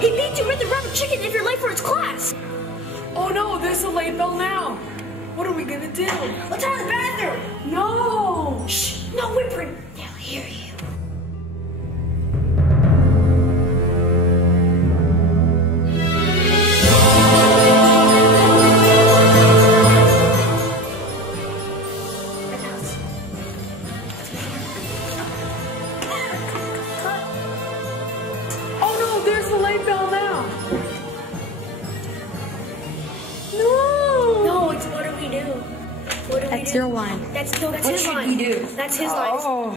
He beat you with the rubber chicken if you're late for his class. Oh no, there's a late bell now. What are we gonna do? Let's go to the bathroom. No! Shh, no whimpering. They'll hear you. Oh no, there's the late bell now. No, it's what do we do? What do we do? That's your line. That's his line. What should we do? That's his line. Oh.